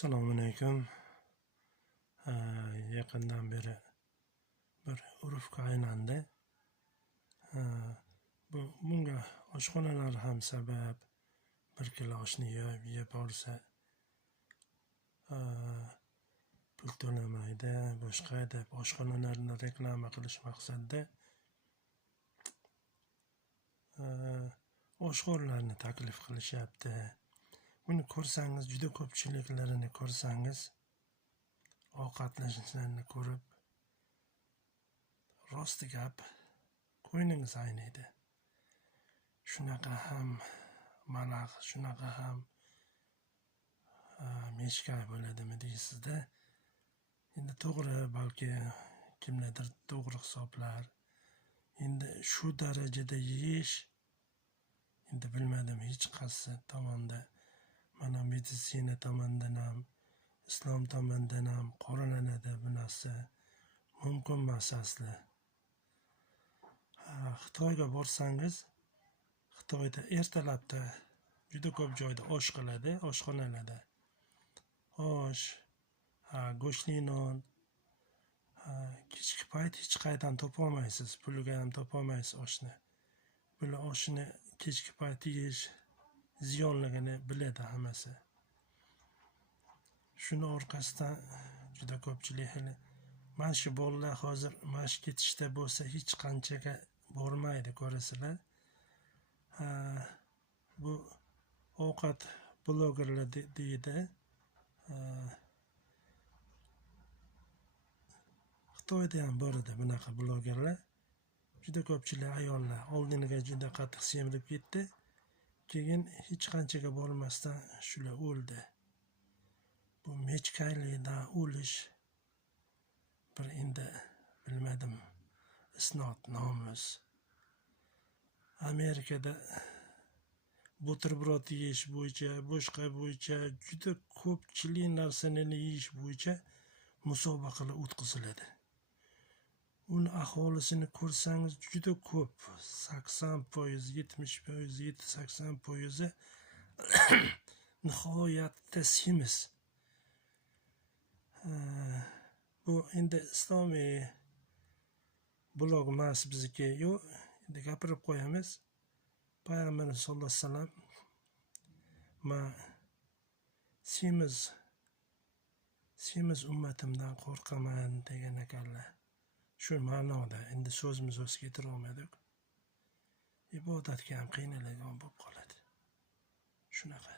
Assalomu alaykum. Yaqindan beri bir urfga aylandi. Bunga oshxonalar ham sabab. Bir kilo oshni yeb olsa pul to'lamaydi, boshqa deb oshxonalarni reklama qilish maqsadida oshxo'rlarni taklif qilishyapti. Buni ko'rsangiz, juda ko'pchiliklarini ko'rsangiz, ovqatlanishlarini ko'rib, rosti gap, ko'nglingiz ayniydi. Shunaqa ham malax, shunaqa ham mechkay bo'ladimi deysizda. Endi to'g'ri, balki kimlardir to'g'ri hisoblar. Endi shu darajada yeyish, endi bilmadim, hech qaysi tomonda, mana meditsina tomonidan ham, islom tomonidan ham qoralanadi bu narsa. Mumkin emas asli. Xitoyga borsangiz, Xitoyda ertalabda juda ko'p joyda osh qiladi, oshxonalarda. Osh, go'shtli non, kechki payt hech qayerdan topolmaysiz, puliga ham topolmaysiz oshni. Bular oshni kechki payt yeyish ziyonligini biladi hammasi. Shuni orqasidan juda ko'pchilik mana shu bolalar hozir mashq ketishda bo'lsa hech qanchaga bormaydi, ko'rasizlar. Bu ovqat blogerlar deydi. Xitoyda ham bor edi bunaqa blogerlar. Juda ko'pchilik ayollar oldiniga juda qattiq semirib ketdi. Keyin hech qanchaga bormasdan shular o'ldi. Bu mechkaylikdan o'lish bir endi bilmadim, isnot nomus. Amerikada buterbrod yeyish bo'yicha, boshqa bo'yicha juda ko'pchilik narsani yeyish bo'yicha musobaqalar o'tkaziladi. Uni aholisini ko'rsangiz juda ko'p, 80%, 70%, 80% nihoyatda semiz. Bu endi islomiy blog emas bizniki, yo'q, endi gapirib qo'yamiz. Payg'ambarimiz sollallohu alayhi vasallam semiz ummatimdan qo'rqaman degan ekanlar. Shu ma'noda endi so'zimiz o'ziga keltira olmadik. Ibodatga ham qiynaladigan bo'lib qoladi. Shunaqa.